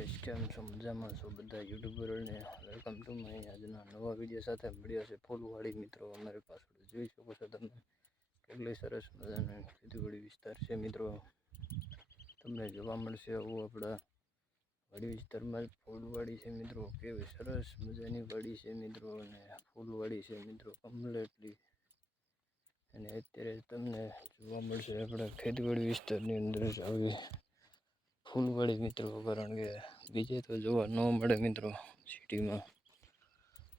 Guys કેમ છો? મજામાં છો બધા યુટ્યુબરોને? વેલકમ ટુ માય આજના નવા વીડિયો સાથે મળ્યો છે ફૂલવાડી મિત્રો. અમારી પાછળ જોઈ શકો છો તમે. કેટલી સરસ મજાનો ખેતીવાડી વિસ્તાર છે મિત્રો. તમને જોવા મળશે આવું આપણા વાડી વિસ્તારમાં ફૂલવાળી છે મિત્રો. કેવી સરસ મજાની વાડી છે મિત્રો અને ફૂલવાડી છે મિત્રો કમ્પ્લેટલી અને અત્યારે તમને જોવા મળશે આપણા ખેતીવાડી વિસ્તારની અંદર જ આવી ફૂલવાડી મિત્રો, કારણ કે બીજે તો જોવા ન મળે મિત્રો સિટીમાં.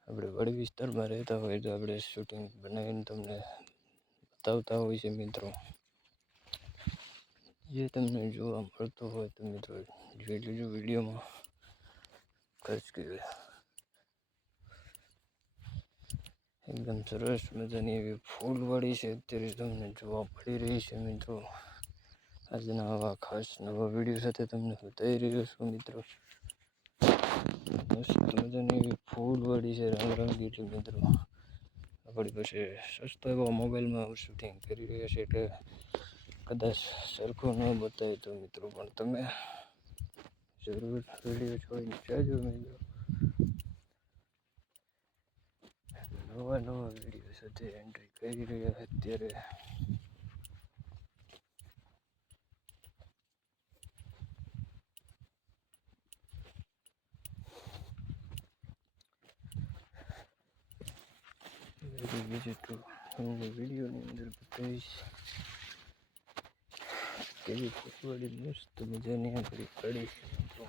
આપણે વડી વિસ્તારમાં રહેતા હોય તો આપણે શૂટિંગ બનાવીને તમને બતાવતા હોય છે મિત્રો. જે તમને જોવા મળતું હોય તો મિત્રો જોઈ લેજો વિડીયોમાં. ખર્ચ કર્યો એકદમ સરસ મજાની એવી ફૂલવાળી છે, અત્યારે તમને જોવા મળી રહી છે મિત્રો. આજના આવા ખાસ નવા વીડિયો સાથે તમને બતાવી રહ્યો છું મિત્રો. મસ્ત મજાની એવી ફૂલવાડી છે રંગરંગી છે મિત્રો. આપણી પાસે સસ્તો એવો મોબાઈલમાં શૂટિંગ કરી રહ્યા છે એટલે કદાચ સરખું ન બતાવે તો મિત્રો, પણ તમે જરૂર વીડિયો જોઈને જાજો મિત્રો. નવા નવા વીડિયો સાથે એન્ટ્રી કરી રહ્યા અત્યારે. બીજું બીજું તો તમને વિડીયોની અંદર બતાવીશ કેવી ફૂટવાડી મસ્ત મજાની આપણી પડી છે મિત્રો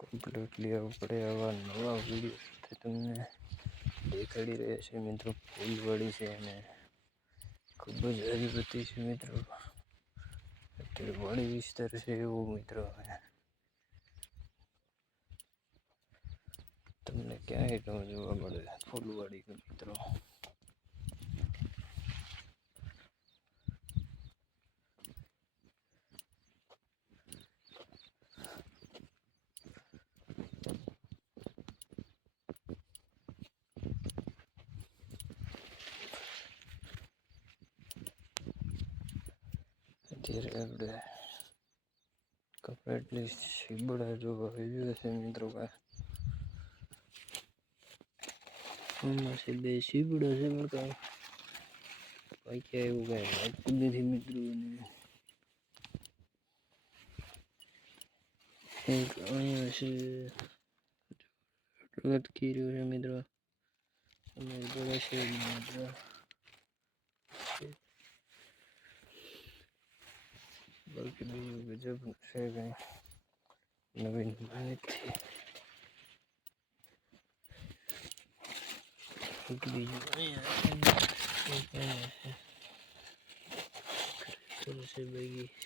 કમ્પ્લીટલી આપણે આવા નવા વીડિયો સાથે તમને દેખાડી રહ્યા છે મિત્રો ફૂલવાડી છે અને ખૂબ જ હરીભરી છે મિત્રો અત્યારે વાડી વિસ્તાર છે એવો મિત્રો તમને ક્યાંય ન જોવા મળે, ફૂલવાડી મિત્રો. અત્યારે આપણે કમ્પ્લીટલી શીબડા જોવા આવ્યું છે મિત્રો કાંઈ આમાં છે, બે શીબડા છે, પણ કાંઈ બાકી એવું કાંઈ લાગતું નથી મિત્રોને એક અહીંયા છે લટકી રહ્યું છે મિત્રો. અને જોડે છે મિત્રો. બાકી બીજું ગજબ છે કંઈ. નવીન માહિતી. એક બીજું છે એક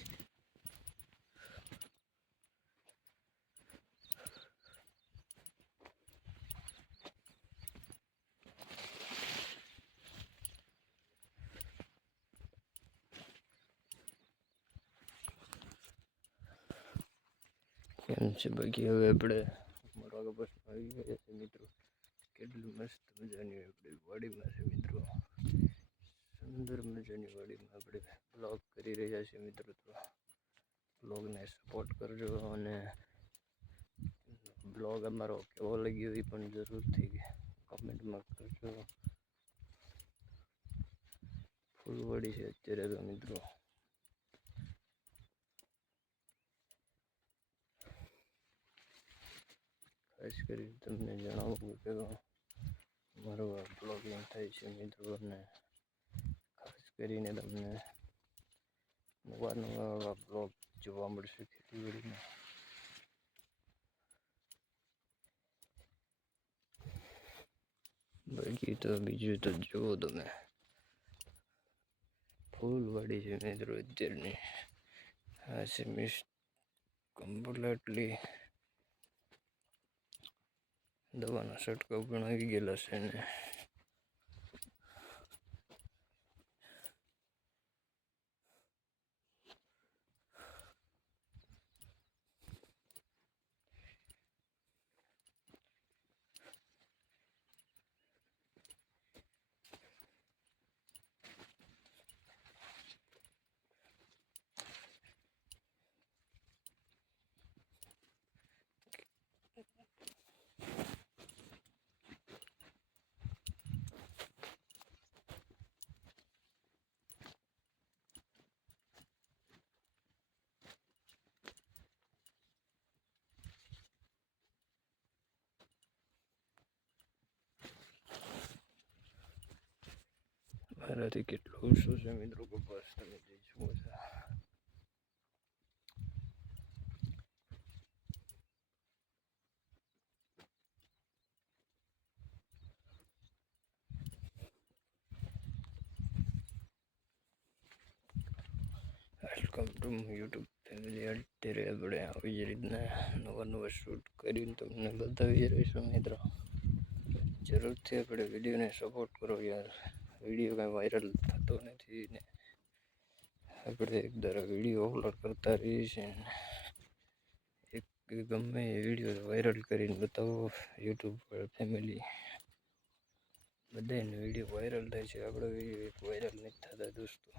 અહીંયા છે બાકી? હવે આપણે મોટા કપાસ આવી ગયા છે, મિત્રો. કેટલું મસ્ત મજાની આપણી વાડીમાં છે મિત્રો. સુંદર મજાની વાડીમાં આપણે બ્લોગ કરી રહ્યા છીએ મિત્રો તો. બ્લોગને સપોર્ટ કરજો અને બ્લોગ અમારો કેવો લાગ્યો એ પણ જરૂરથી કમેન્ટમાં કરજો. ફૂલવાડી છે અત્યારે તો મિત્રો. ખાસ કરી તમને જણાવું કે મારો બ્લોગિંગ થાય છે મિત્રો અને ખાસ કરીને તમને નવા નવા બ્લોગ જોવા મળશે ખેતીવાડીમાં. બાકી તો બીજું તો જુઓ તમે. ફૂલવાડી છે મિત્રો અત્યારની. હા છે મિસ કમ્પ્લેટલી દવાના છંટકાવ પણ આવી ગયેલા છે ને. મારાથી કેટલો ઓછો છે મિત્રો કપાસ તમે જોઈ શકો છો વેલકમ ટુ યુટ્યુબ ફેમિલી અત્યારે આપણે આવી જ રીતના નવા નવા શૂટ કરીને તમને બતાવી રહીશું મિત્રો જરૂરથી આપણે વિડીયોને સપોર્ટ કરો યાર વીડિયો કાંઈ વાયરલ થતો નથી ને આપણે એક દરેક વીડિયો અપલોડ કરતા રહીએ છીએ. એક ગમે એ વીડિયો વાયરલ કરીને બતાવો યુટ્યુબ પર ફેમિલી બધાને વીડિયો વાયરલ થાય છે. આપણો વીડિયો એક વાયરલ નથી થતા દોસ્તો.